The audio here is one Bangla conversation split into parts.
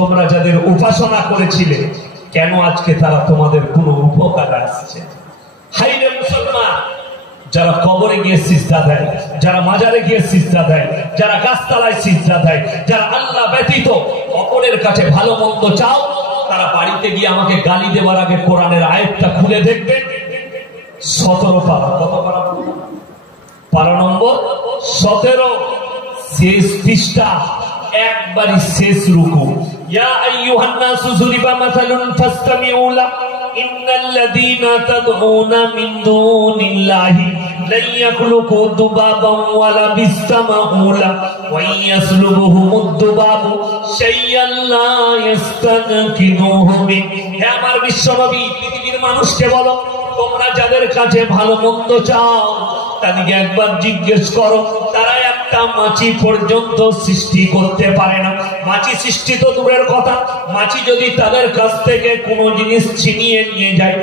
তোমরা যাদের উপাসনা করেছিলে কেন আজকে তারা তোমাদের কোনো উপকারে আসছে? হাইরে মুসলমান, যারা কবরে গিয়ে সিজদা দেয়, যারা মাজারে গিয়ে সিজদা দেয়, যারা গাছতলায় সিজদা দেয়, যারা আল্লাহ ব্যতীত অপরের কাছে ভালো মন্দ চাও, তারা বাড়িতে গিয়ে আমাকে গালি দেওয়ার আগে কোরআনের আয়াতটা খুলে দেখবেন। 17 পারা, কত পারা? পারা নম্বর 17, শেষ পৃষ্ঠা, একবারই শেষ রুকু। ইয়া আইয়ুহান নাসু যুরিবা মাসালুন ফাসতামিউ লাহু ইন্নাল্লাযীনা তাদউনা মিন দুনিল্লাহি লা ইয়াখলুকু দুবাবান ওয়ালা বিসমাউ লাহু ওয়া ইয়াসলুবুহুমুদ দুবাবু শাইয়ান লা ইস্তানকিনুহু মিন। হে আমার বিশ্বনবী, পৃথিবীর মানুষকে বলো, তোমরা যাদের কাছে ভালো মন্দ চাও তাদেরকে একবার জিজ্ঞেস করো, তারা একটা মাছি পর্যন্ত সৃষ্টি করতে পারে না। মাছি সৃষ্টি তো দূরের কথা, মাছি যদি তাদের কাছ থেকে কোনো জিনিস ছিনিয়ে নিয়ে যায়,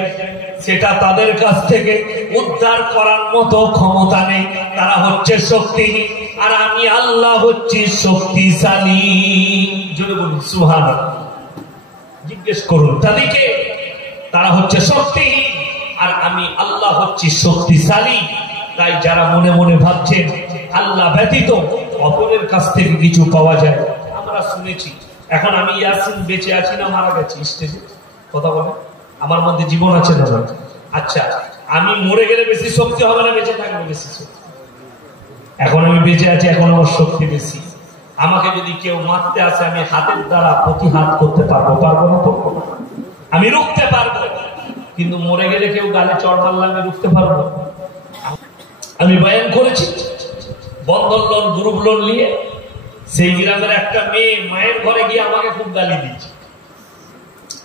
সেটা তাদের কাছ থেকে উদ্ধার করার মতো ক্ষমতা নেই। তারা হচ্ছে শক্তিহীন, আর আমি আল্লাহ হচ্ছি শক্তিশালী। জোরে বলুন সুবহানাল্লাহ। জিজ্ঞেস করুন তাদেরকে, তারা হচ্ছে শক্তিহীন আর আমি আল্লাহ হচ্ছি শক্তিশালী। তাই যারা মনে মনে ভাবছেন আল্লাহ ব্যতীত অপরের কাছ থেকে কিছু পাওয়া যায়, আমরা শুনেছি। এখন আমি ইয়াসিন বেঁচে আছি না মারা গেছি? স্টেজে কথা বলে, আমার মধ্যে জীবন আছে না? আচ্ছা, আমি মরে গেলে বেশি শক্তি হবে না বেঁচে থাকলে বেশি শক্তি? এখন আমি বেঁচে আছি, এখন আমার শক্তি বেশি। আমাকে যদি কেউ মারতে আসে, আমি হাতের দ্বারা প্রতিহাত করতে পারবো? পারবো না? পারবো না। আমি রুখতে পারবো। কিন্তু মরে গেলে কেউ গালে চড় মারলে আমি রুখতে পারবো? আমি বয়ান করেছি বন্ধন লোন, গ্রুপ লোন নিয়ে, সেই গ্রামের একটা মেয়ে মায়ের ঘরে গিয়ে আমাকে খুব গালি দিচ্ছে।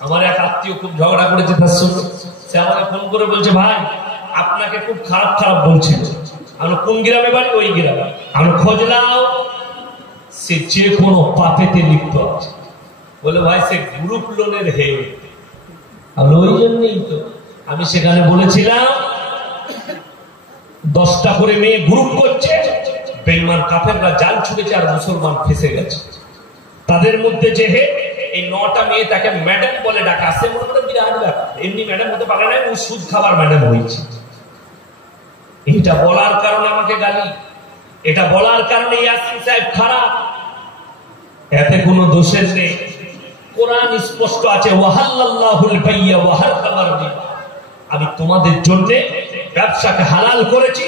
আমার এক আত্মীয় খুব ঝগড়া করেছে তার সঙ্গে, সে আমাকে ফোন করে বলছে, ভাই আপনাকে খুব খারাপ খারাপ বলছিল। আমি কোন গ্রামে বাড়ি? ওই গ্রামে। আমি খোঁজ নাও, সে যে কোনো পাপেতে লিপ্ত আছে। বলে ভাই সে গ্রুপ লোনের হেড। আমি ওই জন্যই তো আমি সেখানে বলেছিলাম 10টা করে মেয়ে গ্রুপ করছে, বেঈমান কাফেররা জাল ছুটেছে আর মুসলমান ফেসে গেছে। তাদের মধ্যে যে হে এই 9টা মেয়ে তাকে ম্যাডাম বলে ডাকা, আসে মনে করে বিরাট ব্যাপার। এমনি ম্যাডাম হতে পারে না, ও সুদ খাবার ম্যাডাম হয়েছে। এটা বলার কারণে আমাকে গালি, এটা বলার কারণে ইয়াসিন সাহেব খারাপ। এতে কোনো দোষের নেই। কোরআন স্পষ্ট আছে, ওয়াহাল্লাল্লাহুল বাইয়া ওয়া হারামার রিবা। আমি তোমাদের জন্য ব্যবসাকে হালাল করেছি,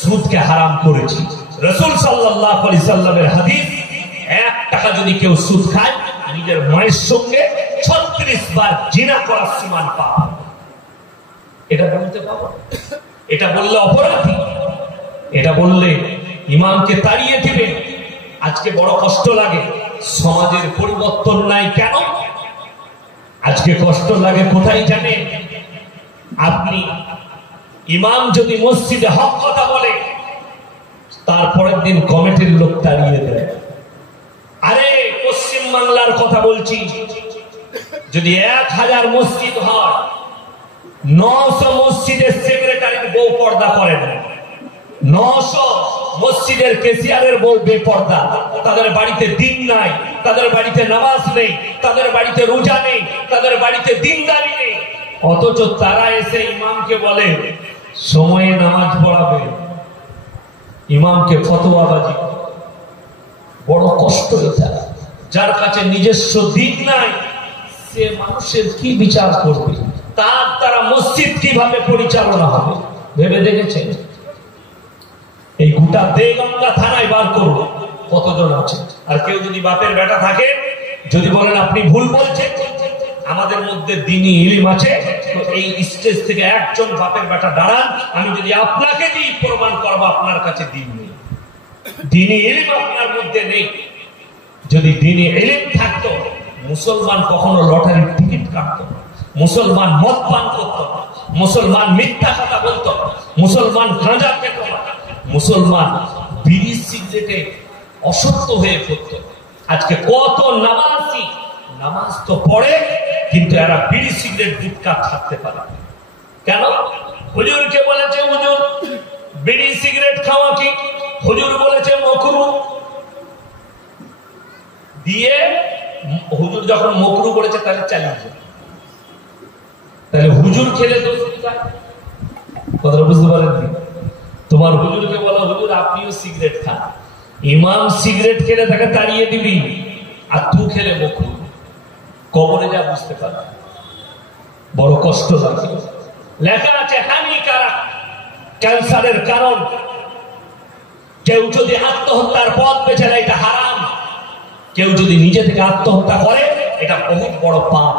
সুদকে হারাম করেছি। রাসূল সাল্লাল্লাহু আলাইহি সাল্লামের হাদিস, 1 টাকা যদি কেউ সুদ খায়, নিজের মায়ের সঙ্গে 36 বার জিনা করার সমান পাপ। এটা বলতে পাবো? এটা বললে অপরাধী, এটা বললে ইমামকে তাড়িয়ে দিবে। আজকে বড় কষ্ট লাগে, সমাজের পরিবর্তন নাই কেন? আজকে কষ্ট লাগে কোথায় জানেন? আপনি ইমাম যদি মসজিদে হক কথা বলে, তারপরের দিন কমিটির লোক তাড়িয়ে দেয়। আরে পশ্চিম বাংলার কথা বলছি, যদি 1000 মসজিদ হয়, 900 মসজিদের সেক্রেটারির বউ পর্দা করে না, 900 মসজিদের কেসিয়ারের বউ বেপর্দা। তাদের বাড়িতে দিন নাই, তাদের বাড়িতে নামাজ নেই, তাদের বাড়িতে রোজা নেই, তাদের বাড়িতে দিনদারি নেই। অথচ তারা এসে ইমামকে বলে সময়ে নামাজ পড়াবে, ইমামকে ফতোয়াবাজি। বড় কষ্ট এটা। যার কাছে নিজস্ব দিন নাই, সে মানুষের কি বিচার করবে? তার দ্বারা মসজিদ কিভাবে পরিচালনা হবে ভেবে দেখেছেন? এই গোটা দেগঙ্গা থানায় বার করবো কতজন আছে। আর কেউ যদি বাপের বেটা থাকে, যদি বলেন আপনি ভুল বলছেন, আমাদের মধ্যে দ্বীনি ইলম আছে, তো এই স্টেজ থেকে একজন বাপের বেটা দাঁড়ান, আমি যদি আপনাকে দিয়ে প্রমাণ করবো আপনার কাছে দ্বীন নেই, দ্বীনি ইলম আপনার মধ্যে নেই। যদি দ্বীনি ইলম থাকতো, মুসলমান কখনো লটারির টিকিট কাটতো, মুসলমান মদ পান করতো, মুসলমান মিথ্যা কথা বলতো, মুসলমান গাঁজা পেত না, মুসলমান বিড়ি সিগারেটে অসত্য হয়ে পড়তো। আজকে কত নামাজি নামাজ তো পড়ে, কিন্তু এরা বিড়ি সিগারেট গুটখা থাকতে পারে কেন? হুজুরকে বলেছে হুজুর বিড়ি সিগারেট খাওয়া কি? হুজুর বলেছে মাকরুহ। দিয়ে হুজুর যখন মকরু করেছে তাহলে চালিয়েছে, তাহলে হুজুর খেলে দোষ কোথায়? কথাটা বুঝতে পারেননি? তোমার হুজুরকে বলো হুজুর আপনিও সিগারেট খান, ইমাম সিগারেট খেলে তাকে তাড়িয়ে দিবি, আর তুই খেলে মকরু, কবরে যা বুঝতে পারবে, বড় কষ্ট লাগে। লেখা আছে হানিকারক, ক্যান্সারের কারণ। কেউ যদি আত্মহত্যার পথ বেছে নেয় এটা হারাম, কেউ যদি নিজে থেকে আত্মহত্যা করে এটা বহুত বড় পাপ।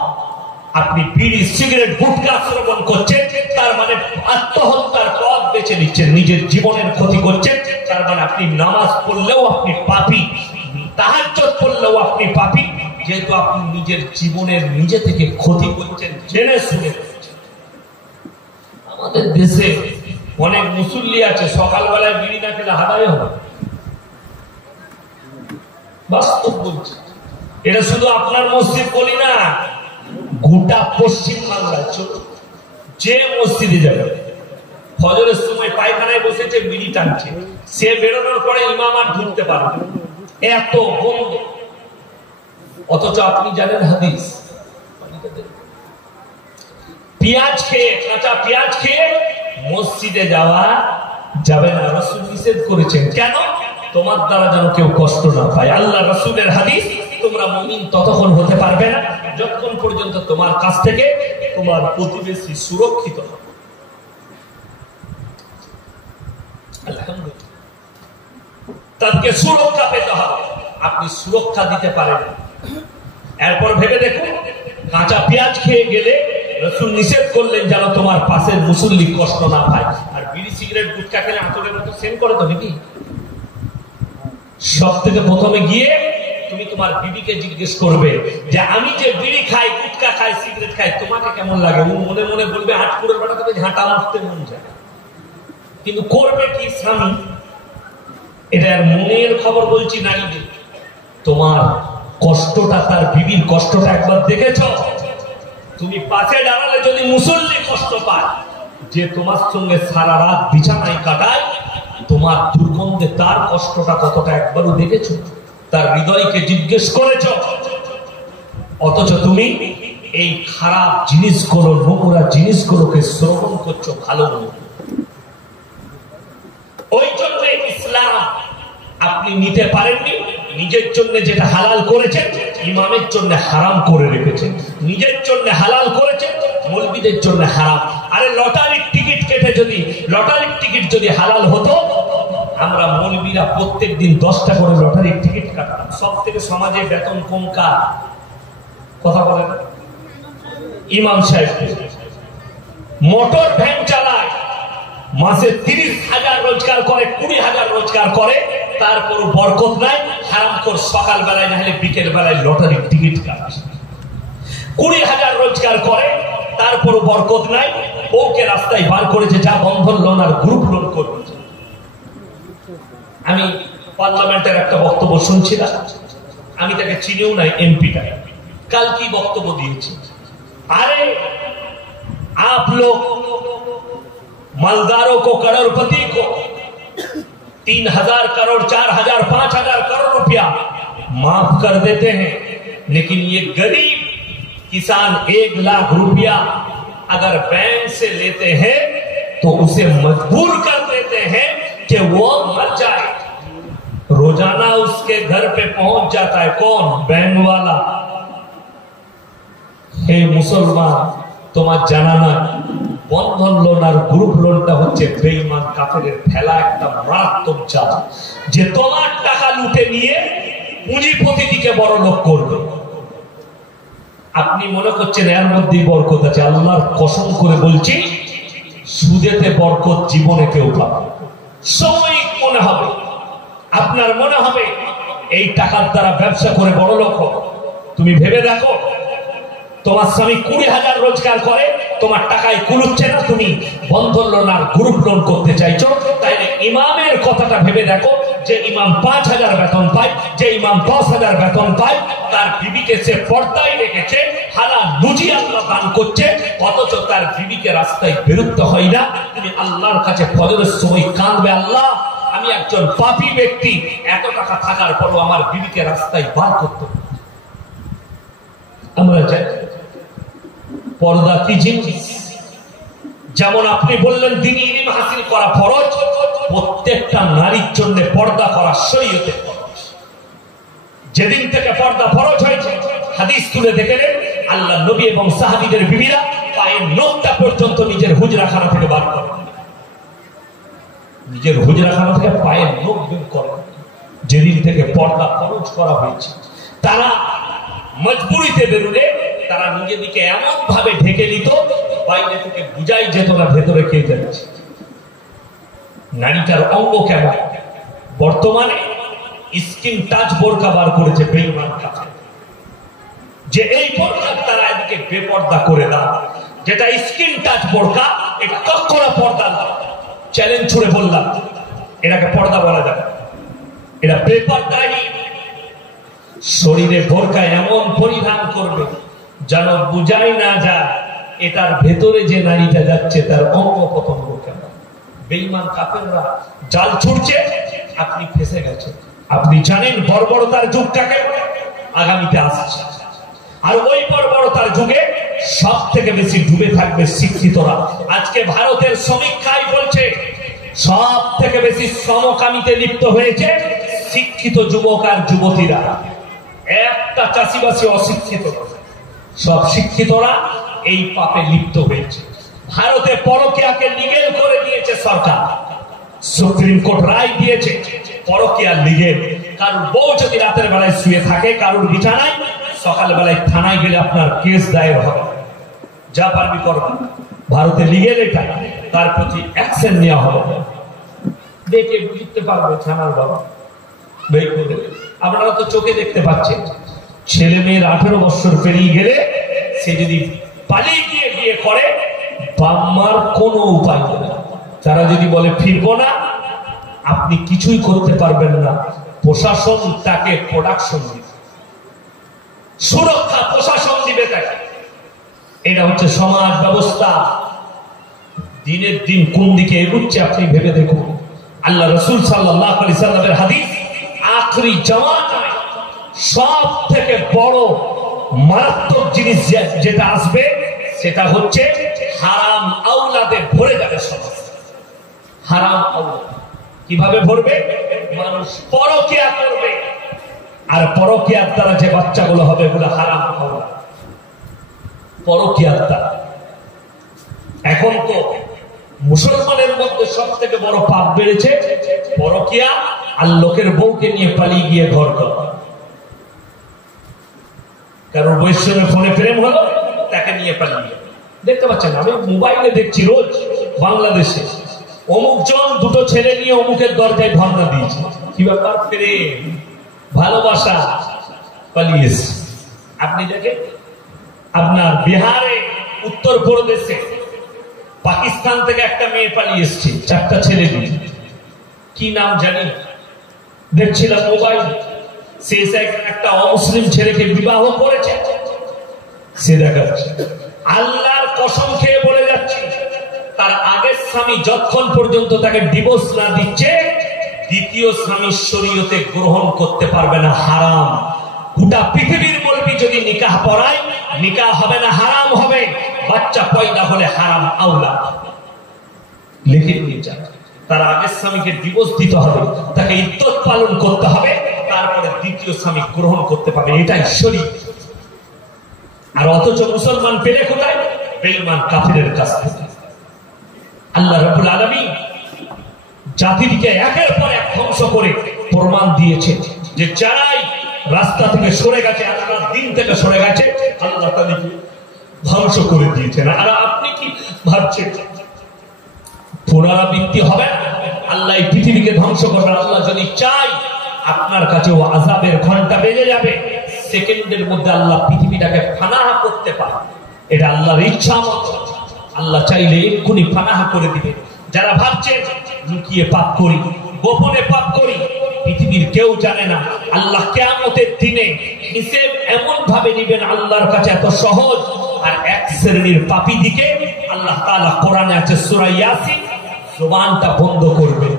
আপনি বিড়ি সিগারেট গুটখা সেবন করছেন, তার মানে আত্মহত্যার পথ বেছে নিচ্ছেন, নিজের জীবনের ক্ষতি করছেন। তার মানে আপনি নামাজ পড়লেও আপনি পাপী, তাহাজ্জুদ পড়লেও আপনি পাপী, যেহেতু আপনি নিজের জীবনের নিজে থেকে ক্ষতি করছেন, জেনে শুনে। আমাদের দেশে অনেক মুসল্লি আছে সকালবেলায় বিড়ি না খেলে হাদায় হবে, বাস্তব বলছি। এটা শুধু আপনার মসজিদ বলি না, গোটা পশ্চিম বাংলায় যে মসজিদে যাবে ফজরের সময় পায়খানায় বসেছে বিড়ি টানছে, সে বেরোনোর পরে ইমাম আর ঢুকতে পারবে, এত বন্ধ। অথচ আপনি জানেন হাদিস, পেঁয়াজ খেয়ে, কাঁচা পেঁয়াজ খেয়ে মসজিদে যাওয়া যাবে না, রাসূল নিষেধ করেছেন। কেন? তোমার দ্বারা যেন কেউ কষ্ট না পায়। আল্লাহ রাসূলের হাদিস, তোমরা মুমিন ততক্ষণ হতে পারবে না যতক্ষণ পর্যন্ত তোমার কাছ থেকে তোমার প্রতিবেশী সুরক্ষিত হবে। আলহামদুলিল্লাহ, তাকে সুরক্ষা পেতে হবে, আপনি সুরক্ষা দিতে পারেন। এরপর ভেবে দেখুন, কাঁচা পেঁয়াজ খেয়ে গেলে রাসূল নিষেধ করলেন যেন তোমার পাশের মুসল্লি কষ্ট না পায়। আর বিড়ি সিগারেট গুটখা খেলে আতরের মতো সেন করে তো নাকি? সব থেকে প্রথমে গিয়ে তুমি তোমার বিবিকে জিজ্ঞেস করবে যে আমি যে বিড়ি খাই, গুটখা খাই, সিগারেট খাই, তোমাকে কেমন লাগে? ও মনে মনে বলবে আটকুড়ের বেটা তোকে ঝাঁটা মারতে মন যায়, কিন্তু করবে কি স্বামী? এটা আর মনের খবর বলছি নারীদের। তোমার কষ্টটা, তার বিবির কষ্টটা একবার দেখেছ? তুমি পাশে দাঁড়ালে যদি মুসল্লি কষ্ট পায়, যে তোমার সঙ্গে সারা রাত বিছানায় কাটায়, তোমার দুর্গন্ধে তার কষ্টটা কতটা একবারও দেখেছ? তার হৃদয়কে জিজ্ঞেস করেছ? অথচ তুমি এই খারাপ জিনিসগুলো, নোংরা জিনিসগুলোকে শ্রবণ করছো ভালো নয়। ওই জন্য ইসলাম আপনি নিতে পারেননি। নিজের জন্য যেটা হালাল করেছেন, ইমামের জন্য হারাম করে রেখেছেন। নিজের জন্য হালাল করেছেন, মৌলবীদের জন্য হারাম। আরে লটারির টিকিট কেটে যদি, লটারির টিকিট যদি হালাল হতো, আমরা মৌলবীরা প্রত্যেক দিন 10টা করে লটারির টিকিট কাটতাম। সব থেকে সমাজে বেতন কম কার? কথা বলেন। ইমাম সাহেব মোটর ভ্যান চালায়, মাসে 30,000 রোজগার করে, 20,000 রোজগার করে, তারপর বরকত নাই। হারামখোর সকাল বেলায় না হলে বিকেল বেলায় লটারির টিকিট কাটে। 20,000 রোজগার করে, তারপর বরকত নাই। বউকে রাস্তায় বার করেছে, যা বন্ধন লোন আর গ্রুপ লোন করবে। আমি পার্লামেন্টের একটা বক্তব্য শুনছিলাম, আমি তাকে চিনিও নাই, এমপিটা কাল কি বক্তব্য দিয়েছে। अरे आप लोग मालदारों को, करोड़पति को 3,000 करोड़, 4,000, 5,000 करोड़ रुपया माफ कर देते हैं, लेकिन ये गरीब किसान 1 लाख रुपया अगर बैंक से लेते हैं तो उसे मजबूर कर देते हैं कि वो मर जाए। रोजाना उसके घर पे पहुंच जाता है कौन? बैंक वाला। हे मुसलमान, তোমার জানা না, বন্ধন লোন আর গ্রুপ লোনটা হচ্ছে বেঈমান কাফেরের ফেলা একটা মারাত্মক জাল, যে তোমার টাকা লুটে নিয়ে পুঁজিপতিকে বড় লোক করবে। আপনি মনে করছেন এর মধ্যেই বরকত আছে? আল্লাহর কসম করে বলছি, সুদেতে বরকত জীবনে কেউ পাবে। সাময়িক মনে হবে, আপনার মনে হবে এই টাকার দ্বারা ব্যবসা করে বড় লোক হবে। তুমি ভেবে দেখো, তোমার স্বামী 20,000 রোজগার করে, তোমার টাকায় কুলুচ্ছে না, তুমি বন্ধন লোন আর গ্রুপ লোন করতে চাইছো। তাইলে ইমামের কথাটা ভেবে দেখো, যে ইমাম 5,000 বেতন পায়, যে ইমাম 10,000 বেতন পায়, তার বিবিকে সে পর্দায় রেখেছে, হালাল রুজি আল্লাহ দান করছে, অথচ তার বিবিকে রাস্তায় বেরোতে হয় না। তুমি আল্লাহর কাছে ফজরের সময় কাঁদবে, আল্লাহ আমি একজন পাপী ব্যক্তি, এত টাকা থাকার পরও আমার বিবিকে রাস্তায় বার করতে। আমরা জানি পর্দা কি জিনিস। যেমন আপনি বললেন দ্বীনি ইলম হাসিল করা ফরজ, প্রত্যেকটা নারীর জন্য পর্দা করা শরীয়তে ফরজ। যেদিন থেকে পর্দা ফরজ হয়েছে হাদিস তুলে দেখলেন আল্লাহ নবী এবং সাহাবীদের বিবিরা পায়ের নখটা পর্যন্ত নিজের হুজরাখানা থেকে বার করেন, নিজের হুজরাখানা থেকে পায়ের নখ বের করেন। যেদিন থেকে পর্দা ফরজ করা হয়েছে তারা মজবুরিতে বেরোলে তারা নিজেদিকে এমন ভাবে ঢেকে নিত বাইরে থেকে বুঝাই যেত না ভেতরে কে যাচ্ছে। নারীটার অঙ্গ কেমন? বর্তমানে স্কিন টাচ বোরকা বার করেছে বেঈমান কাফের, যে এই বোরকা তারা এদিকে বেপর্দা করে দাও। যেটা স্কিন টাচ বোরকা এটা কখনো পর্দা না। চ্যালেঞ্জ ছুড়ে বললাম এটাকে পর্দা বলা যাবে, এটা বেপর্দাই। শরীরে বোরকা এমন পরিধান করবে যেন বুঝাই না যায় এটার ভেতরে যে নারীটা যাচ্ছে তার অঙ্গ প্রত্যঙ্গ কেমন। বেঈমান কাফেররা জাল ছুটছে, আপনি ফেসে গেছেন। আপনি জানেন বর্বরতার যুগ কাকে বলে? আগামীতে আসছে। আর ওই বর্বরতার যুগে সব থেকে বেশি ডুবে থাকবে শিক্ষিতরা। আজকে ভারতের সমীক্ষাই বলছে সব থেকে বেশি সমকামিতে লিপ্ত হয়েছে শিক্ষিত যুবক আর যুবতীরা। একটা চাষিবাসী অশিক্ষিত, সব শিক্ষিতরা এই পাপে লিপ্ত হয়েছে। ভারতে পরকীয়াকে লিগেল করে দিয়েছে সরকার, সুপ্রিম কোর্ট রায় দিয়েছে পরকীয়া লিগেল। কারণ বউ যদি রাতের বেলায় শুয়ে থাকে কারোর বিছানায়, সকাল বেলায় থানায় গেলে আপনার কেস দায়ের হবে, যা পারবি করবে। ভারতে লিগেল এটা, তার প্রতি অ্যাকশন নেওয়া হবে। দেখে বুঝতে পারবে থানার বাবা। আপনারা তো চোখে দেখতে পাচ্ছেন ছেলে মেয়ের 18 বছর পেরিয়ে গেলে সে যদি পালিয়ে গিয়ে বিয়ে করে বাম্মার কোনো উপায় নেই। তারা যদি বলে ফিরবো না, আপনি কিছুই করতে পারবেন না। প্রশাসন তাকে প্রোডাকশন দিবে, সুরক্ষা প্রশাসন দিবে তাকে। এটা হচ্ছে সমাজ ব্যবস্থা। দিনের দিন কোন দিকে এগুচ্ছে আপনি ভেবে দেখুন। আল্লাহ রাসূল সাল্লাল্লাহু আলাইহি সাল্লামের হাদিস, আখরি জামানায় সব থেকে বড় মারাত্মক জিনিস যেটা আসবে সেটা হচ্ছে হারাম আওলাদে ভরে যাবে সমাজ। হারাম আওলাদ কিভাবে ভরবে? মানুষ পরকীয়া করবে, আর পরকীয়ার দ্বারা যে বাচ্চাগুলো হবে এগুলো হারাম আওলাদ। পরকীয়ার দ্বারা এখন তো মুসলমানের মধ্যে সব থেকে বড় পাপ বেড়েছে পরকীয়া আর লোকের বউকে নিয়ে পালিয়ে গিয়ে ঘর করা। কারণ বৈষ্ণবের ফোনে প্রেম হলো, তাকে নিয়ে পালিয়ে। দেখতে পাচ্ছেন, আমি মোবাইলে দেখছি রোজ বাংলাদেশে অমুক জন দুটো ছেলে নিয়ে অমুকের দরজায় ধর্ণা দিয়েছে। কি ব্যাপার? প্রেম, ভালোবাসা, পালিয়েছে। আপনি দেখেন আপনার বিহারে, উত্তরপ্রদেশে, পাকিস্তান থেকে একটা মেয়ে পালিয়ে এসছে 4টা ছেলে নিয়ে। কি নাম জানি, দেখছিলাম মোবাইল। সে একটা অমুসলিম ছেলেকে বিবাহ করেছে, সে দেখাচ্ছে। আল্লাহর কসম খেয়ে বলে যাচ্ছে, তার আগের স্বামী যতক্ষণ পর্যন্ত তাকে ডিভোর্স না দিচ্ছে, দ্বিতীয় স্বামী শরীয়তে গ্রহণ করতে পারবে না। হারাম। গোটা পৃথিবীর বলবি যদি নিকাহ পড়ায়, নিকাহ হবে না, হারাম হবে। বাচ্চা পয়দা হলে হারাম আওলাদ। লিখে নিয়ে যান, তার আগের স্বামীকে ডিভোর্স দিতে হবে, তাকে ইদ্দত পালন করতে হবে, তারপরে দ্বিতীয় স্বামী গ্রহণ করতে পারবে। এটাই শরীয়ত। আর অথচ মুসলমান পেলে কোথায়? বেঈমান কাফিরের কাছ থেকে। আল্লাহ রাব্বুল আলামিন জাতিকে একের পর এক ধ্বংস করে প্রমাণ দিয়েছে যে যারাই রাস্তা থেকে সরে গেছে, আল্লাহর দিন থেকে সরে গেছে, আল্লাহ তাদেরকে ধ্বংস করে দিয়েছেন। আর আপনি কি ভাবছেন পুনরাবৃত্তি হবে না? আল্লাহ এই পৃথিবীকে ধ্বংস করবেন। আল্লাহ যদি চাই আপনার কাছে ও আযাবের ঘন্টা বেজে যাবে, সেকেন্ডের মধ্যে আল্লাহ পৃথিবীটাকে ফানাহা করতে পারে। এটা আল্লাহর ইচ্ছা মতো। আল্লাহ চাইলে এক্ষুনি ফানাহা করে দিবে। যারা ভাবছেন লুকিয়ে পাপ করি, গোপনে পাপ করি, পৃথিবীর কেউ জানে না। আল্লাহ কিয়ামতের দিনে হিসেব এমন ভাবে নিবেন, আল্লাহর কাছে এত সহজ। আর এক শ্রেণীর পাপী দিকে আল্লাহ তাআলা কোরআনে আছে সূরা ইয়াসিন, জবানটা বন্ধ করবে।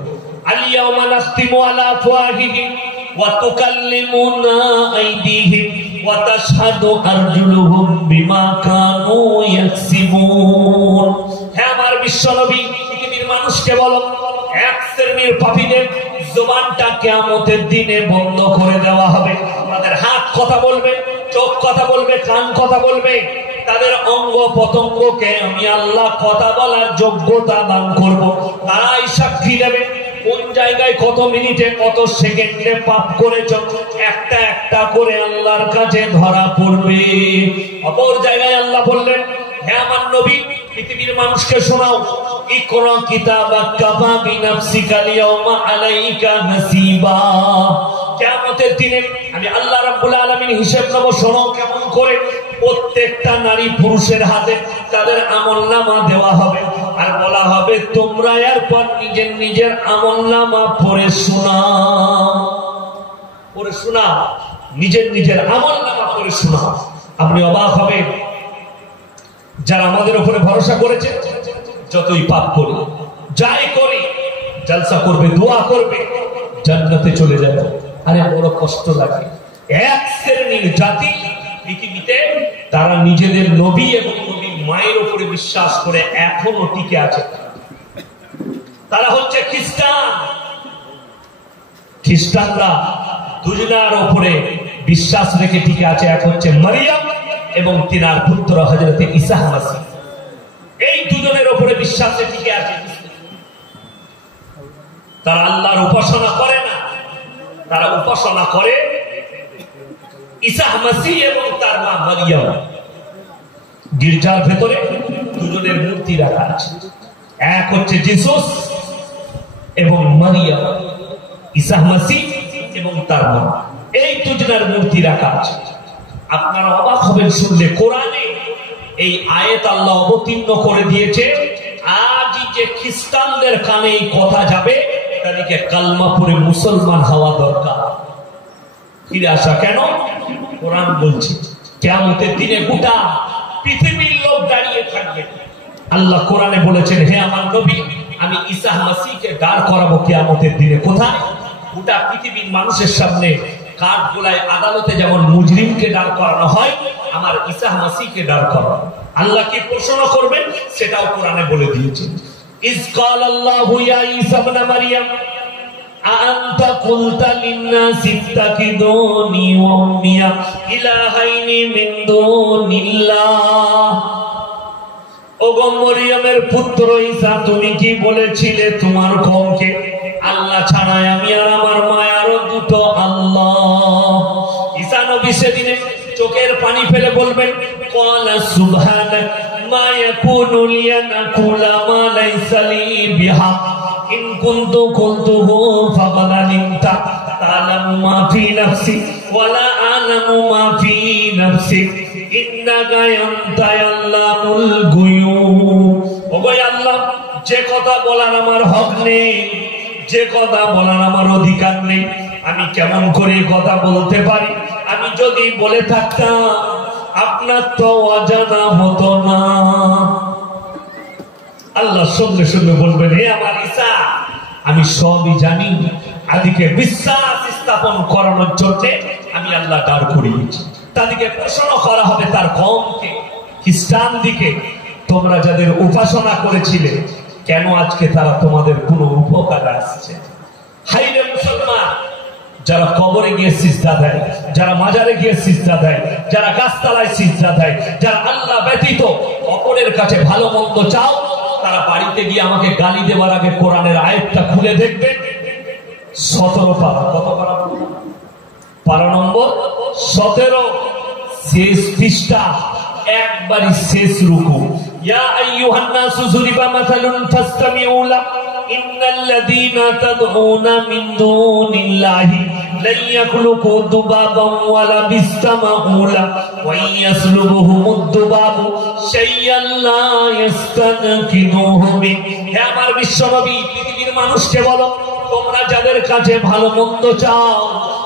আল-ইয়াওমা নাখতিমু আলা আফওয়াহিহিম ওয়া তুকাল্লিমুনা আইদিহিম ওয়া তাশহাদু আরজুলুহুম বিমা কানু ইয়াকসিবুন। হে আমার বিশ্বনবী, পৃথিবীর মানুষকে বলো, এক শ্রেণীর পাপীদের জবানটা কিয়ামতের দিনে বন্ধ করে দেওয়া হবে। তাদের হাত কথা বলবে, চোখ কথা বলবে, কান কথা বলবে, তাদের অঙ্গ পতঙ্গকে আমি আল্লাহ কথা বলার যোগ্যতা দান করব। তারাই সাক্ষী দেবে কোন জায়গায় কত মিনিটে কত সেকেন্ডে পাপ করেছ, একটা একটা করে আল্লাহর কাছে ধরা পড়বে। অপর জায়গায় আল্লাহ বললেন, হে আমার নবী, পৃথিবীর মানুষকে শোনাও, ইকরা কিতাবাক কাফা বিনাফসিকা লিয়াউমা আলাইকা হাসিবা। কিয়ামতের দিনে আমি আল্লাহ রাব্বুল আলামিন হিসাব নেব। শোনো কেমন করে প্রত্যেকটা নারী পুরুষের হাতে তাদের আমলনামা দেওয়া হবে, আর বলা হবে তোমরা এরপর নিজের নিজের আমলনামা পড়ে শোনাও, পড়ে শোনাও, নিজের নিজের আমলনামা পড়ে শোনাও। আপনি অবাক হবেন, যারা আমাদের উপরে ভরসা করেছে, যতই পাপ করি, যাই করি, জলসা করবে, দোয়া করবে, জান্নাতে চলে যাবে। আরে বড় কষ্ট লাগে। এক শ্রেণীর জাতি পৃথিবীতে, তারা নিজেদের নবী এবং নবীর মায়ের উপরে বিশ্বাস করে এখনো টিকে আছে। তারা হচ্ছে খ্রিস্টান। খ্রিস্টানরা দুজনার উপরে বিশ্বাস রেখে টিকে আছে। এক হচ্ছে মারিয়াম এবং তিনার পুত্র হযরত ঈসা মাসীহ। এই দুজনের উপরে বিশ্বাসে টিকে আছে। তারা আল্লাহর উপাসনা করে না, তারা উপাসনা করে ঈসা মাসীহ এবং তার মা মারিয়াম। গির্জার ভেতরে দুজনের মূর্তি রাখা আছে। এক হচ্ছে যিশুস এবং মারিয়াম, ঈসা মাসীহ এবং তার মা, এই দুজনের মূর্তি রাখা আছে। আপনারা অবাক হবেন শুনলে, কোরআনে এই আয়াত আল্লাহ অবতীর্ণ করে দিয়েছে। আজ যে খ্রিস্টানদের কানে এই কথা যাবে, তাদেরকে কালমা পড়ে মুসলমান হওয়া দরকার। ফিরে আসা কেন? কোরআন বলছে কিয়ামতের দিনে গোটা পৃথিবীর লোক দাঁড়িয়ে থাকবে। আল্লাহ কোরআনে বলেছেন, হে আমার নবী, আমি ঈসা মাসীহকে দাঁড় করাবো কিয়ামতের দিনে। কোথায়? গোটা পৃথিবীর মানুষের সামনে কাঠগোলায় আদালতে যেমন মুজরিমকে দাঁড় করানো হয়, আমার ঈসা মাসীহকে দাঁড় করানো। আল্লাহ কি প্রশ্ন করবেন সেটাও কোরআনে বলে দিয়েছেন। ইয ক্বালাল্লাহু ইয়া ঈসা ইবনে মারইয়াম আনতা কুলতা লিন-নাসি ইত্তাকিদুনি ওয়া উম্মিয়া ইলাহাইনি মিন দুনিল্লাহ। ওগো মরিয়মের পুত্র ঈসা, তুমি কি বলেছিলে তোমার কওমকে, আল্লাহ ছাড়া আমি আর আমার মায়ারও দুটো আল্লাহ? ঈসা নবী সেদিনে চোখের পানি ফেলে বলবেন, ক্বালা সুবহানাক মা ইয়াকুনু লি আন আকুলা মা লাইসা লি বিহাক ইন কুনতু কুলতুহু ফাকাদ আলিমতা তা'লামু মা ফি নাফসি ওয়া লা আ'লামু মা ফি নাফসিক ইন্নাকা আনতা আল্লামুল গুয়ুব। ওগো আল্লাহ, যে কথা বলার আমার হক নেই, যে কথা বলার আমার অধিকার নেই, আমি কেমন করে কথা বলতে পারি? আমি যদি বলে থাকতাম আপনার তো অজানা হতো না। আল্লাহ সঙ্গে সঙ্গে বলবেন, হে আমার ঈসা, আমি সবই জানি। আদিকে বিশ্বাস স্থাপন করানোর জন্য আমি আল্লাহ দাঁড় করিয়েছি। তাদেরকে প্রশ্ন করা হবে তার কওমকে, খ্রিস্টান দিকে, তোমরা যাদের উপাসনা করেছিলে, কেন আজকে তারা তোমাদের কোনো উপকার আসছে? হাইরে মুসলমান, যারা কবরে গিয়ে সিজদা দেয়, যারা মাজারে গিয়ে সিজদা দেয়, যারা গাছতলায় সিজদা দেয়, যারা আল্লাহ ব্যতীত অপরের কাছে ভালো মন্দ চাও, তারা বাড়িতে গিয়ে আমাকে গালি দেওয়ার আগে কোরআনের আয়াতটা খুলে দেখবেন। 17 পারা, কত পারা? পারা নম্বর 17, শেষ পৃষ্ঠা, একবারই শেষ রুকু। ইয়া আইয়ুহান নাসু যুরিবা মাসালুন ফাসতামিউ লা ইন্নাল্লাযীনা তাদউনা মিন দুনিল্লাহি লা ইয়াখলুকু দুবাবান ওয়া লা বিসতামাউ লা ওয়া ইয়াসলুবুহুমুদ দুবাবু শাইয়ান লা ইস্তানকিদুহু মিন। হে আমার বিশ্বনবী, পৃথিবীর মানুষকে বলো, তোমরা যাদের কাছে ভালো মন্দ চাও,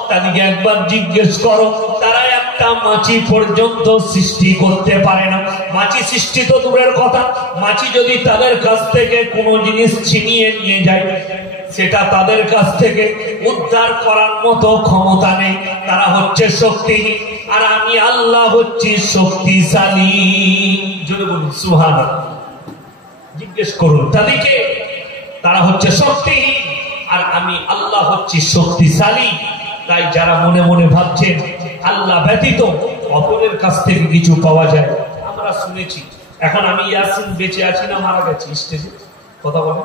তাদেরকে একবার জিজ্ঞেস করো, তারা একটা মাছি পর্যন্ত সৃষ্টি করতে পারে না। মাছি সৃষ্টি তো দূরের কথা, মাছি যদি তাদের কাছ থেকে কোনো জিনিস ছিনিয়ে নিয়ে যায়, সেটা তাদের কাছ থেকে উদ্ধার করার মতো ক্ষমতা নেই। তারা হচ্ছে শক্তিহীন। আর আমি আল্লাহ হচ্ছি শক্তিশালী। যদি বলুন সুবহানাল্লাহ। জিজ্ঞেস করুন তাদেরকে, তারা হচ্ছে শক্তিহীন আর আমি আল্লাহ হচ্ছি শক্তিশালী। তাই যারা মনে মনে ভাবছেন আল্লাহ ব্যতীত অপরের কাছ থেকে কিছু পাওয়া যায়, আমরা শুনেছি। এখন আমি ইয়াসিন বেঁচে আছি না মারা গেছি? স্টেজে কথা বলে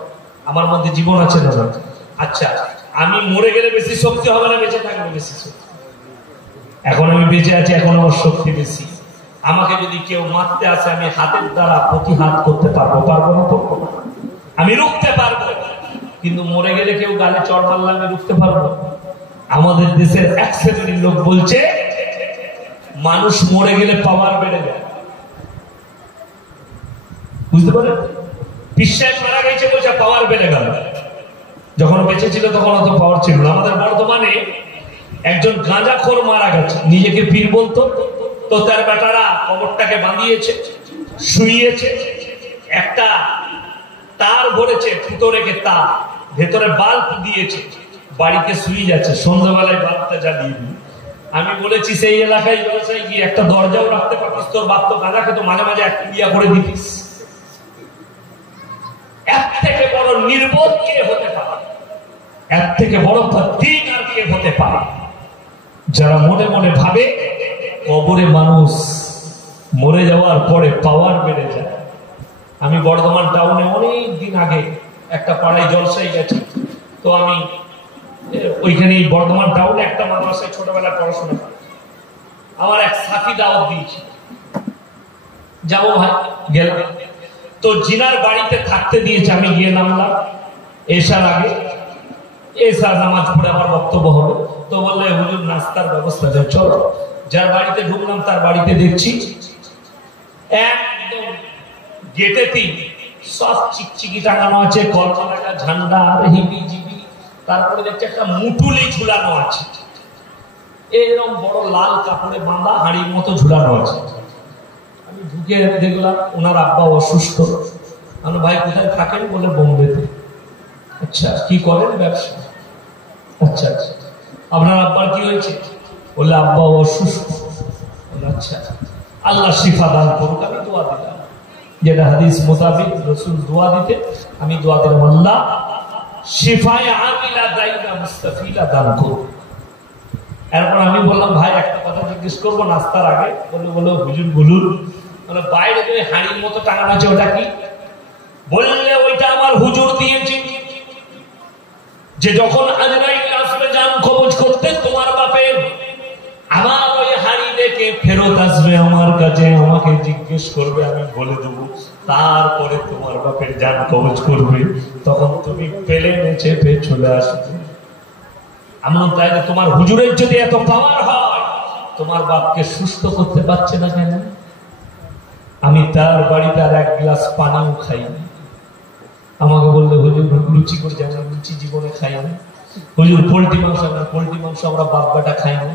আমার মধ্যে জীবন আছে না? আচ্ছা, আমি মরে গেলে বেশি শক্তি হবে না বেঁচে থাকলে বেশি শক্তি? এখন আমি বেঁচে আছি, এখন আমার শক্তি বেশি। আমাকে যদি কেউ মারতে আসে, আমি হাতের দ্বারা প্রতিহাত করতে পারবো? পারবো না? আমি রুখতে পারবো। কিন্তু মরে গেলে কেউ গালে চড় মারলে আমি রুখতে পারবো? আমাদের দেশের এক শ্রেণীর লোক বলছে মানুষ মরে গেলে পাওয়ার বেড়ে যায়। বুঝতে পারেন? বিশ্বাস মারা গেছে বলছে পাওয়ার বেড়ে গেল। যখন বেঁচে ছিল তখন অত পাওয়ার ছিল না। আমাদের বর্তমানে একজন গাঁজাখোর মারা গেছে, নিজেকে পীর বলতো, তো তার বেটারা কবরটাকে বাঁধিয়েছে, শুইয়েছে, একটা তার ভরেছে, ফুটো রেখে তার ভেতরে বাল্ব দিয়েছে, বাড়িতে শুয়ে যাচ্ছে। সন্ধ্যাবেলায় বাল্বটা জ্বালিয়ে দিই। আমি বলেছি সেই এলাকায় ব্যবসায়ী গিয়ে একটা দরজাও রাখতে পারতিস, তোর বাপ তো গাঁজা খেতো, মাঝে মাঝে এক ক্রিয়া করে দিতিস। এর থেকে বড় নির্বোধ কে হতে পারে? এর থেকে বড় দিন আর কে হতে পারে? যারা মনে মনে ভাবে কবরে মানুষ মরে যাওয়ার পরে পাওয়ার বেড়ে যায়। আমি বর্ধমান টাউনে অনেক দিন আগে একটা পাড়ায় জলসায় গেছি, তো আমি ওইখানে বর্ধমান টাউনে একটা মাদ্রাসায় ছোটবেলায় পড়াশোনা করি। আমার এক সাথী দাওয়াত দিয়েছি, যাবো ভাই, গেলাম। তো জিনার বাড়িতে থাকতে দিয়েছে, আমি গিয়ে নামলাম এশার আগে। এশার নামাজ পড়ে আমার বক্তব্য হবে, তো বললে হুজুর নাস্তার ব্যবস্থা আছে, চলো। যার বাড়িতে ঢুকলাম তার বাড়িতে দেখছি একদম গেটেতেই সব চিকচিকি টাঙানো আছে, কলমা লাগা ঝান্ডা আর হিবি জিবি। তারপরে দেখছি একটা মুটুলি ঝুলানো আছে, এরকম বড় লাল কাপড়ে বাঁধা হাঁড়ির মতো ঝুলানো আছে। আমি ঢুকে দেখলাম ওনার আব্বা অসুস্থ। আমি ভাই কোথায় থাকেন? বলে বোম্বেতে। আচ্ছা, কি করেন? ব্যবসা। আচ্ছা আচ্ছা, আপনার আব্বার কি হয়েছে? বললে আব্বা অসুস্থ। আচ্ছা, আল্লাহ শিফা দান করুক। আমি দোয়া দিলাম, যেটা হাদিস মোতাবিক রাসূল দোয়া দিতে, আমি দোয়া দিলাম আল্লাহ শিফায়ে আমিলা দাইমা মুস্তাফিলা দান করুক। এরপর আমি বললাম ভাই একটা কথা জিজ্ঞেস করবো নাস্তার আগে। বলে হুজুর বলুন। মানে বাইরে যে হাঁড়ির মতো টাঙানো আছে ওটা কি? বললে ওইটা আমার হুজুর দিয়েছে, যে যখন আজরাইল আসবে জান কবজ করতে তোমার বাপের, আমার ওই হাঁড়ি দেখে ফেরত আসবে আমার কাছে, আমাকে জিজ্ঞেস করবে, আমি বলে দেবো, তারপরে তোমার বাপের জান কবজ করবে, তখন তুমি প্লেনে চেপে চলে আসবে। এমন তাইলে তোমার হুজুরের যদি এত পাওয়ার হয়, তোমার বাপকে সুস্থ করতে পারছে না কেন? আমি তার বাড়িতে আর এক গ্লাস পানিও খাইনি। আমাকে বললে হুজুর লুচি করে যান, লুচি জীবনে খাই না। হুজুর পোল্ট্রি মাংস, পোল্ট্রি মাংস আমরা বাপ বেটা খাই না।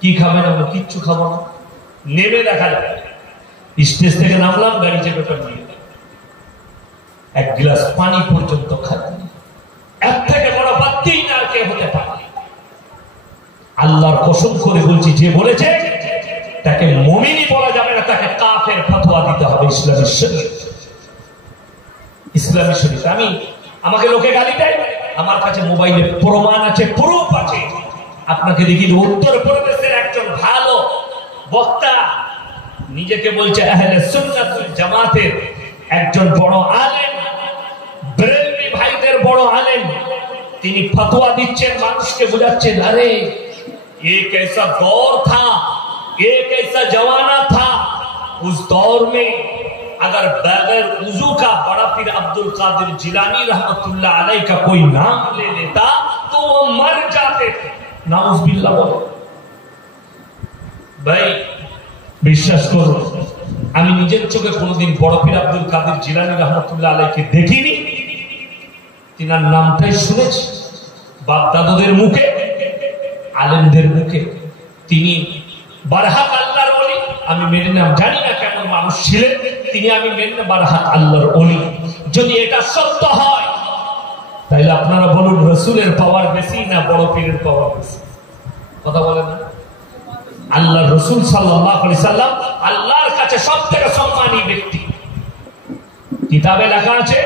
কি খাবেন? আমরা কিচ্ছু খাবো না। নেমে দেখা যায় স্টেজ থেকে নামলাম, গাড়ি চেপে নিয়ে এক গ্লাস পানি পর্যন্ত খাইনি। এর থেকে বড় বাদী না কে হতে পারে? আল্লাহর কসম করে বলছি, যে বলেছে তাকে মুমিনই বলা যাবে না, তাকে কাফের ফতোয়া দিতে হবে ইসলামী শরীয়ত। ইসলামী শরীয়ত। আমাকে লোকে গালি দেয়, আমার কাছে মোবাইলে প্রমাণ আছে, প্রুফ আছে। আপনাকে দেখি উত্তরপ্রদেশের একজন ভালো বক্তা, নিজেকে বলছে আহলে সুন্নাত ওয়াল জামাতের একজন বড় আলেম, বেরেলভি ভাইদের বড় আলেম, তিনি ফতোয়া দিচ্ছেন, মানুষকে বোঝাচ্ছেন, আরে एक ऐसा दौर था, एक ऐसा जमाना था, उस दौर में अगर बगैर वुजू का बड़ा पीर अब्दुल कादिर जिलानी रहमतुल्लाह अलैह का कोई नाम ले लेता तो वो मर जाते थे। नाउजुबिल्लाह। भाई বিশ্বাস করুন, আমি নিজের চোখে কোনোদিন বড় পীর আব্দুল কাদির জিলানী রহমতুল্লাহ আলাইহিকে দেখিনি, তিনার নামটাই শুনেছি বাপ দাদুদের মুখে, আলেমদের মুখে। তিনি বারহাক আল্লাহর ওলি। আমি মেনে নাম, জানি না কেমন মানুষ ছিলেন তিনি, আমি মেনে বারহাক আল্লাহর ওলি। যদি এটা সত্য হয় তাহলে আপনারা বলুন রাসূলের পাওয়ার বেশি না বড় পীরের পাওয়ার বেশি? কথা বলেন না? আল্লাহ রসুল সাল্লাল্লাহু আলাইহি সাল্লাম আল্লাহর কাছে সবথেকে সম্মানী ব্যক্তি। কিতাবে লেখা আছে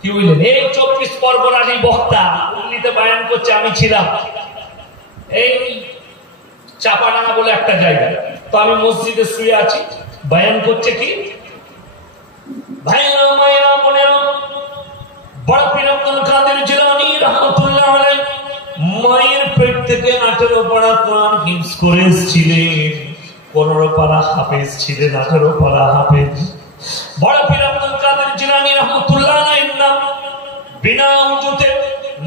কি বললেন, এই 24 পরগনারই বক্তা দিল্লিতে বয়ান করছে, আমি ছিলাম এই চাপাডাঙ্গা বলে একটা জায়গা। তো আমি মসজিদে শুয়ে আছি, বয়ান করছে কি ভাইরা মায়েরা বোনেরা, বড় পীর আব্দুল কাদের জিলানী রাহমাতুল্লাহ আলাইহি মায়ের পেট থেকে 18 পারা কোরআন হিফজ করে এসেছিলেন, 15 পারা হাফেজ ছিলেন, 18 পারা হাফেজ। বড় পীর আব্দুল কাদের জিলানী রাহমাতুল্লাহ আলাইহির নাম বিনা উজুতে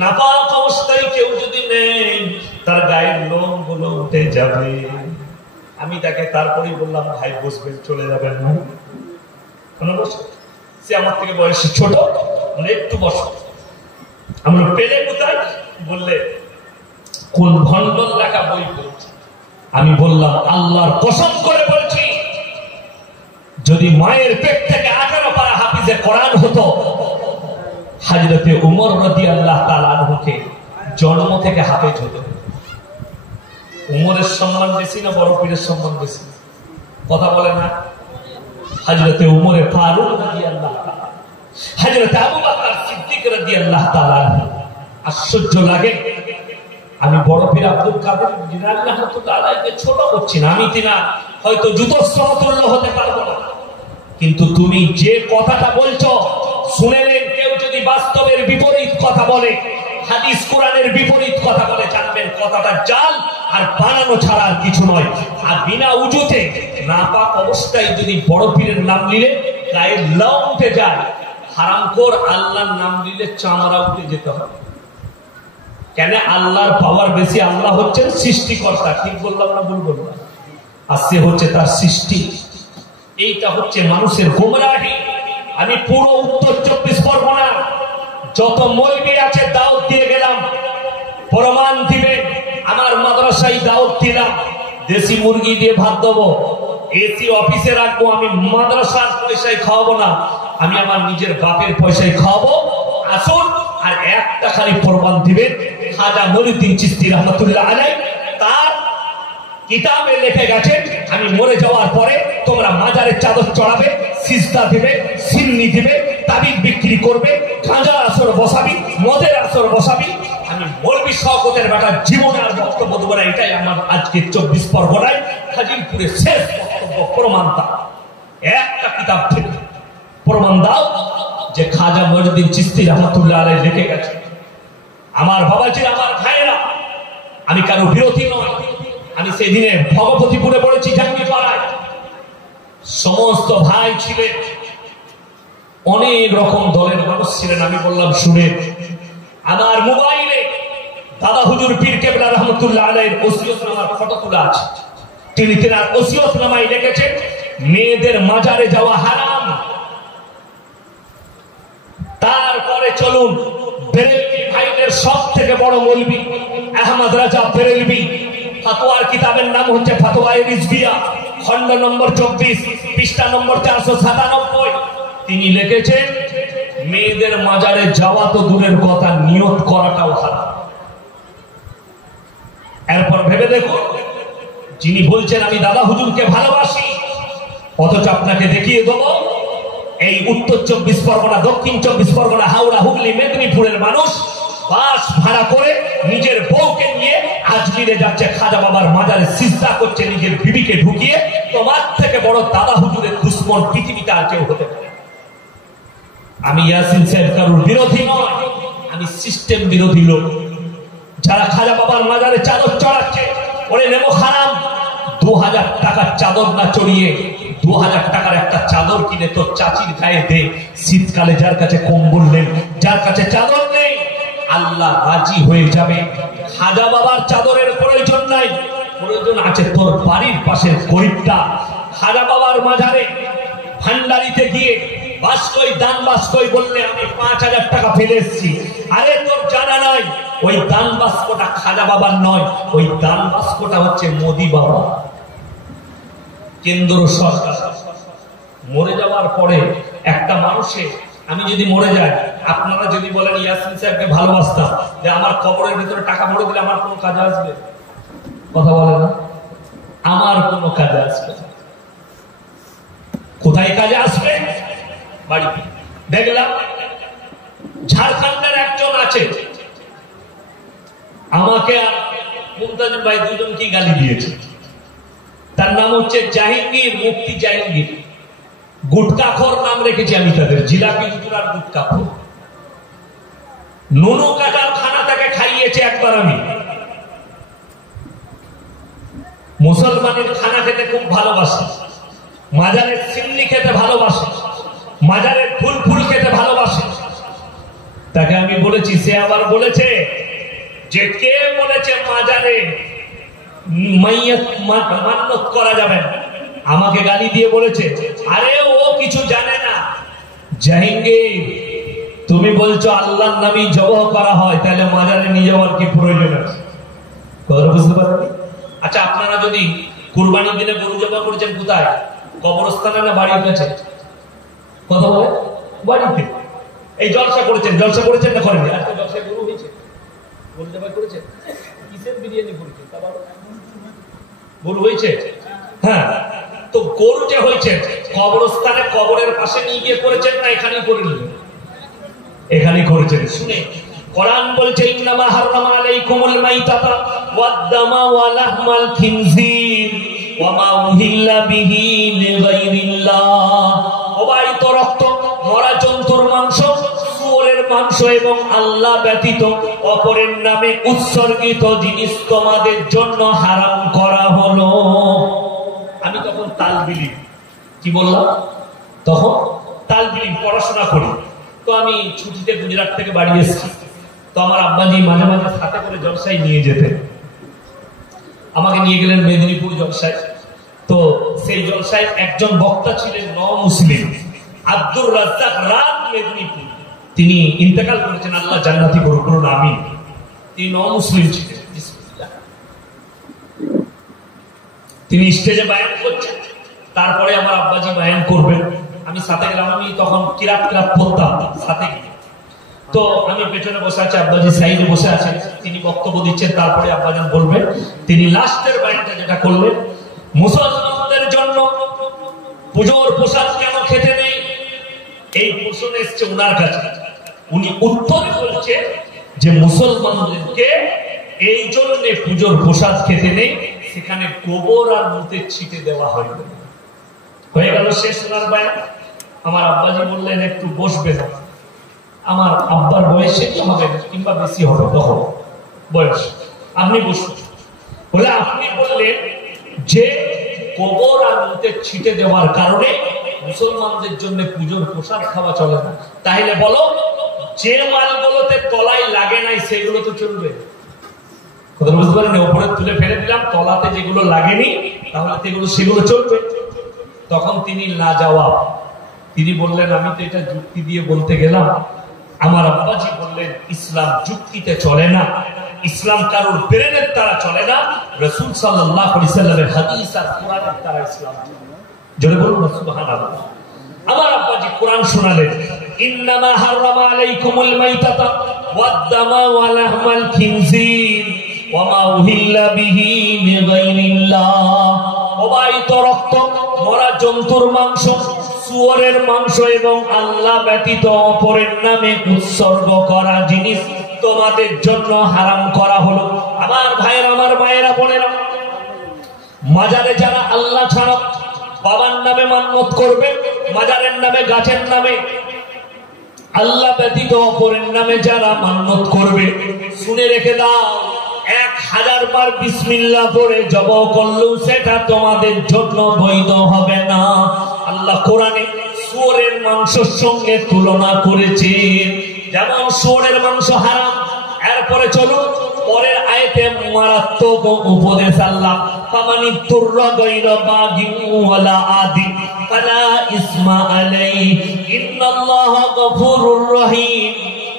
নাপাক অবস্থায় কেউ যদি নেই, তার গায়ের লোম গুলো উঠে যাবে। আমি তাকে তারপরেই বললাম, ভাই বসবেন, চলে যাবেন না, কোনো বসে। সে আমার থেকে বয়সে ছোট, একটু বসো। আমরা পেলে কোথায় বললে, কোন ভণ্ডল লেখা বই পড়ছি। আমি বললাম, আল্লাহর কসম করে বলছি, যদি মায়ের পেট থেকে 18 পারা হাফিজে কোরআন হতো, হযরতে উমর রাদিয়াল্লাহু তাআলা আনহুকে জন্ম থেকে হাফেজ হতো। উমরের সম্মান বেশি না বড় পীরের সম্মান বেশি? কথা বলে না? হযরতে উমরে ফারুক রাদিয়াল্লাহু তাআলা, হযরতে আবু বকর সিদ্দিক রাদিয়াল্লাহু তাআলা। আশ্চর্য লাগে, আমি বড় পীর আব্দুল কাদের জিলানী রাহমাতুল্লাহ আলাইহিকে ছোট করছি না, আমি তিনা হয়তো জুতোর সমতুল্য হতে পারবো না, কিন্তু তুমি যে কথাটা বলছো শুনেলেন, কেউ যদি বাস্তবের বিপরীত কথা বলে, হাদিস কোরআনের বিপরীত কথা বলে, জানবেন কথাটা জাল আর বানানো ছাড়া আর কিছু নয়। আর বিনা উজুতে নাপাক অবস্থায় যদি বড় পীরের নাম নিলে গায়ে লোম উঠে যায়, হারামখোর আল্লাহর নাম নিলে চামড়া উঠে যেতে হবে। কেন? আল্লাহর পাওয়ার বেশি। আল্লাহ হচ্ছেন সৃষ্টিকর্তা, ঠিক বললাম না ভুল বললাম? আর সে হচ্ছে তার সৃষ্টি। এইটা হচ্ছে মানুষের গোমরাহি। আমি পুরো উত্তর 24 পরগনা যত মৌলবি আছে দাওয়াত দিয়ে গেলাম, প্রমাণ দিবে। আমার মাদ্রাসায় দাওয়াত দিলাম, দেশি মুরগি দিয়ে ভাত দেবো, এসি অফিসে রাখবো, আমি মাদ্রাসার পয়সায় খাওয়াবো না, আমি আমার নিজের বাপের পয়সায় খাওয়াবো। আসুন, আর একটা খালি প্রমাণ দিবে, খাজা মঈনুদ্দিন চিশতি রাহমাতুল্লাহ আলাইহি তার কিতাবে লিখে গেছে, আমি মরে যাওয়ার পরে তোমরা মাজারে চাদর চড়াবে, সিজদা দিবে, সিন্নি দিবে, তাবিজ বিক্রি করবে, গাঁজার আসর বসাবি, মদের আসর বসাবি। আমি মৌলভী শওকতের বেটা জীবনে আর বক্তব্য দেবো না। এটাই আমার আজকে 24 পরগনায় হাজিরপুরে শেষ বক্তব্য। প্রমাণ দাও, একটা কিতাব থেকে প্রমাণ দাও যে খাজা মঈনুদ্দিন চিশতি রাহমাতুল্লাহ আলাইহি লিখে গেছে। আমার বাবাজি, আমার ভাইয়েরা, আমি কারো বিরোধী নয়। আমি সেদিনে ভগবতীপুরে পড়েছি, জাঙ্গিপাড়ায় সমস্ত ভাই ছিলেন, অনেক রকম দলের মানুষ ছিলেন। আমি বললাম, শুনে আমার মোবাইলে দাদা হুজুর পীর কেবলা রহমতুল্লাহ আলাইহির ওসিয়তনামার ফটো তোলা আছে। তিনি তেনার ওসিয়তনামায় লিখেছেন, মেয়েদের মাজারে যাওয়া হারাম। তারপরে চলুন, বেরেলভি ভাইদের সব থেকে বড় মৌলভী আহমদ রাজা বেরেলভি, ফতোয়ার কিতাবের নাম হচ্ছে ফতোয়ায়ে রিজভিয়া, খণ্ড নম্বর 24, পৃষ্ঠা নম্বর 497। তিনি লিখেছেন, মেয়েদের মাজারে যাওয়া তো দূরের কথা, নিয়ত করাটাও হারাম। এরপর ভেবে দেখুন, যিনি বলছেন আমি দাদা হুজুরকে ভালোবাসি, অথচ আপনাকে দেখিয়ে দেবো এই উত্তর 24 পরগনা, দক্ষিণ 24 পরগনা, হাওড়া, হুগলি, মেদিনীপুরের মানুষ বাস ভাড়া করে নিজের বউকে নিয়ে আজমিরে যাচ্ছে, খাজা বাবার মাজারে সিজদা করছে, নিজের বিবিকে ঢুকিয়ে। তোমার থেকে বড় দাদা হুজুরের দুশ্মন পৃথিবীতে আর কেউ হতে পারে। আমি ইয়াসিন সাহেব কারুর বিরোধী নয়, আমি সিস্টেম বিরোধী লোক। যারা খাজা বাবার মাজারে চাদর চড়াচ্ছে, ওরে নেমো হারাম। 2000 টাকার চাদর না চড়িয়ে 2000 টাকার একটা চাদর কিনে তোর চাচির গায়ে দে। শীতকালে যার কাছে কম্বল নেই, যার কাছে চাদর নেই, আল্লাহ রাজি হয়ে যাবে। খাজা বাবার চাদরের প্রয়োজন নাই, প্রয়োজন আছে তোর বাড়ির পাশের গরিবটা। খাজা বাবার মাজারে ভান্ডারিতে গিয়ে বাস্কই দান বাস্কই বললে আমি 5000 টাকা ফেলে এসেছি। আরে তোর জানা নাই, ওই দান বাস্কটা খাজা বাবার নয়, ওই দান বাস্কটা হচ্ছে মোদি বাবা, কেন্দ্র সরকার। মরে যাওয়ার পরে একটা মানুষের, আমি যদি মরে যাই, আপনারা যদি বলেন ইয়াসিন সাহেবকে ভালোবাসতাম, যে আমার কবরের ভিতরে টাকা ভরে দিলে আমার কোন কাজে আসবে? কথা বলে না? আমার কোনো কাজে আসবে না। কোথায় কাজে আসবে? বাড়িতে। দেখলাম ঝাড়খণ্ডের একজন আছে, আমাকে আর মুমতাজুল ভাই দুজনকে গালি দিয়েছে। তার নাম হচ্ছে জাহাঙ্গীর, মুফতি জাহাঙ্গীর। গুটকাখোর নাম রেখেছি আমি তাদের, জিলাপি হুজুর গুটকাখোর। নুনু কাটার খানা তাকে খাইয়েছে একবার আমি। মুসলমানের খানা খেতে খুব ভালোবাসে, মাজারের সিন্নি খেতে ভালোবাসে, মাজারের ফুল ফুল খেতে ভালোবাসে। তাকে আমি বলেছি, সে আবার বলেছে যে কে বলেছে মাজারে মান্নত করা যাবে না। আমাকে গালি দিয়ে বলেছে, আরে ও কিছু জানে না। জাহাঙ্গীর, তুমি বলছো আল্লাহর নামে জবাহ করা হয়, তাহলে মাজারে নিয়ে যাওয়ার কি প্রয়োজন আছে? কথা বুঝতে পারবেন? আচ্ছা, আপনারা যদি কুরবানির দিনে গরু জবাহ করেছেন কোথায়? কবরস্থানে না বাড়ির কাছে? কথা বলে বাড়িতে। এই জলসা করেছেন, জলসা করেছেন না করেন? আজকে জলসায় গরু হয়েছে, গরু জবাহ করেছেন? কিসের বিরিয়ানি করেছেন? গরু হয়েছে? হ্যাঁ, তো গরু যে হয়েছে কবরস্থানে কবরের পাশে নিয়ে গিয়ে করেছেন না এখানেই করে নিলেন? এখানেই করেছেন। শুনে কোরআন বলছে, ইন্নামা হারামা আলাইকুমুল মাইতাতা ওয়াদ-দামা ওয়া লাহমাল খিনজির ওয়া মা উহিল্লা বিহি লিগাইরিল্লাহ। অবারিত রক্ত, মরা জন্তুর মাংস, শুয়োরের মাংস এবং আল্লাহ ব্যতীত অপরের নামে উৎসর্গিত জিনিস তোমাদের জন্য হারাম করা হলো। আমি তখন তালবিলিম, কি বললাম? তখন তালবিলিম পড়াশোনা করি। তো আমি ছুটিতে গুজরাট থেকে বাড়ি এসেছি। তো আমার আব্বাজি মাঝে মাঝে সাথে করে জলসায় নিয়ে যেতেন। আমাকে নিয়ে গেলেন মেদিনীপুর জলসায়। তো সেই জলসায় একজন বক্তা ছিলেন মুসলিম, আব্দুর রাজ্জাক রাত, মেদিনীপুর। তিনি ইন্তেকাল করেছেন, আল্লাহ জান্নাতি করুন, বলুন আমিন। তিনি মুসলিম ছিলেন। তিনি স্টেজে বায়ান করছেন, তারপরে আমার আব্বাজি বায়ান করবেন। আমি সাথে গেলাম, আমি তখন কিরাত পড়তাম সাথে গিয়ে। তো আমি পেছনে বসে আছি, আব্বাজি সাইডে বসে আছেন, তিনি বক্তব্য দিচ্ছেন, তারপরে আব্বাজান বলবেন। তিনি লাস্টের বায়ানটা যেটা করলেন, মুসলমানদের জন্য পুজোর প্রসাদ কেন খেতে নেই, এই প্রশ্ন এসছে উনার কাছে। উনি উত্তরে বলছে যে মুসলমানদেরকে এই জন্য পুজোর প্রসাদ খেতে নেই, সেখানে গোবর আর মুতের ছিটে দেওয়া হয়। হয়ে গেল শেষ ওনার বায়ান। আমার আব্বাজি বললেন একটু বসবে না। আমার আব্বার বয়সে হবে কিংবা বেশি হবে তখন বয়স, আপনি বসুন। বলে আপনি বললেন যে গোবর আর মুতের ছিটে দেওয়ার কারণে মুসলমানদের জন্য পুজোর প্রসাদ খাওয়া চলে না। তাহলে বলো, যে মালগুলোতে তলায় লাগে নাই সেগুলো তো চলবে? কথা বুঝতে পারেন? ওপরে তুলে ফেলে দিলাম, তলাতে যেগুলো লাগেনি তাহলে সেগুলো চলবে। তখন তিনি লাজবাব, তিনি বললেন আমি তো এটা যুক্তি দিয়ে বলতে গেলাম। আমার আব্বাজি বললেন, ইসলাম যুক্তিতে চলে না, ইসলাম কারোর ব্রেনের দ্বারা চলে না, রাসূল সাল্লাল্লাহু আলাইহি সাল্লামের হাদিস আর কোরআনের দ্বারা ইসলাম চলে। জোরে বলুন সুবহানাল্লাহ। আমার আব্বাজি কোরআন শোনালেন, ইন্নামা হারামা আলাইকুমুল মাইতাতা ওয়াদ-দামা ওয়া লাহমাল খিনজির ওয়া মা উহিল্লা বিহি লিগাইরিল্লাহ। অবারিত রক্ত, মরা জন্তুর মাংস, শুয়োরের মাংস এবং আল্লাহ ব্যতীত অপরের নামে উৎসর্গ করা জিনিস তোমাদের জন্য হারাম করা হলো। আমার ভাইয়েরা, আমার মায়েরা, বোনেরা, মাজারে যারা আল্লাহ ছাড়া বাবার নামে মান্নত করবে, মাজারের নামে, গাছের নামে, আল্লাহ ব্যতীত অপরের নামে যারা মান্নত করবে, শুনে রেখে দাও, 1000 বার বিসমিল্লাহ পড়ে জবাহ করলেও সেটা তোমাদের জন্য বৈধ হবে না। আল্লাহ কোরআনে শুয়োরের মাংসের সঙ্গে তুলনা করেছে, যেমন শুয়োরের মাংস হারাম। এরপরে চলুন পরের আয়াতে মারাত্মক উপদেশ আল্লাহ, ফামানি তুররা গায়রা বাগিন ওয়ালা আদি ফালা ইসমা আলাইহি ইন্নাল্লাহা গফুরুর রহিম।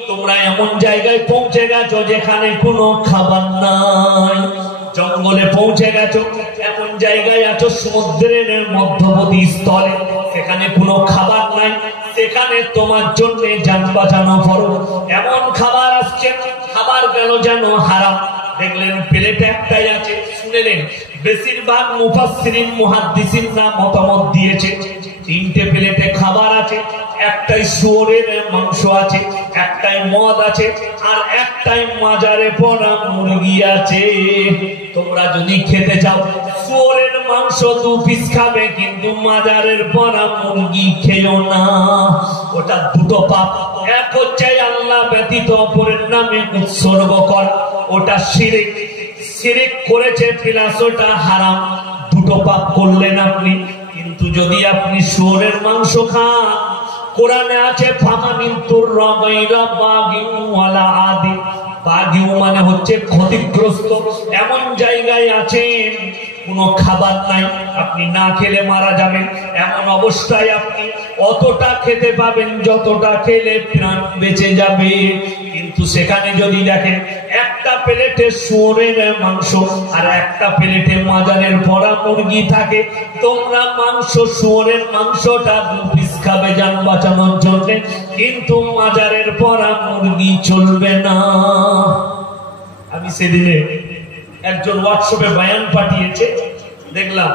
তোমরা এমন জায়গায় পৌঁছে গেছো যেখানে কোনো খাবার নাই, জঙ্গলে পৌঁছে গেছো, এমন জায়গায় আছো সমুদ্রের মধ্যবর্তী স্থলে, সেখানে কোনো খাবার নাই, সেখানে তোমার জন্য জান বাঁচানো ফরজ। এমন খাবার আসছে, খাবার গেল যেন হারাম। দেখলেন প্লেটে একটাই আছে, শুনেলেন বেশিরভাগ মুফাসসিরিন মুহাদ্দিসিনরা মতামত দিয়েছে তিনটে প্লেটে খাবার আছে, একটাই শুয়োরের মাংস আছে, একটাই মদ আছে, আর একটাই মাজারে পড়া মুরগি আছে। তোমরা যদি খেতে চাও শুয়োরের মাংস 2 পিস খাবে, কিন্তু মাজারের পড়া মুরগি খেও না, ওটা দুটো পাপ। এক হচ্ছে আল্লাহ ব্যতীত অপরের নামে উৎসর্গ কর, ওটা শিরক, শিরক করেছে প্লাস ওটা হারাম, দুটো পাপ করলেন আপনি। কিন্তু যদি আপনি শুয়োরের মাংস খান, কোরআনে আছে ফামানিতুর রাগাইরা বাগিউ ওয়ালা আদি, বাগিউ মানে হচ্ছে ক্ষতিগ্রস্ত, এমন জায়গায় আছেন কোনো খাবার নাই, আপনি না খেলে মারা যাবেন, এমন অবস্থায় আপনি অতটা খেতে পাবেন যতটা খেলে প্রাণ বেঁচে যাবে। কিন্তু সেখানে যদি দেখেন একটা প্লেটে শুয়োরের মাংস আর একটা প্লেটে মাজারের ভরা মুরগি থাকে, তোমরা মাংস শুয়োরের মাংসটা 2 পিস খাবে জান বাঁচানোর জন্য, কিন্তু মাজারের ভরা মুরগি চলবে না। আমি সেদিনে একজন হোয়াটসঅ্যাপে বয়ান পাঠিয়েছে, দেখলাম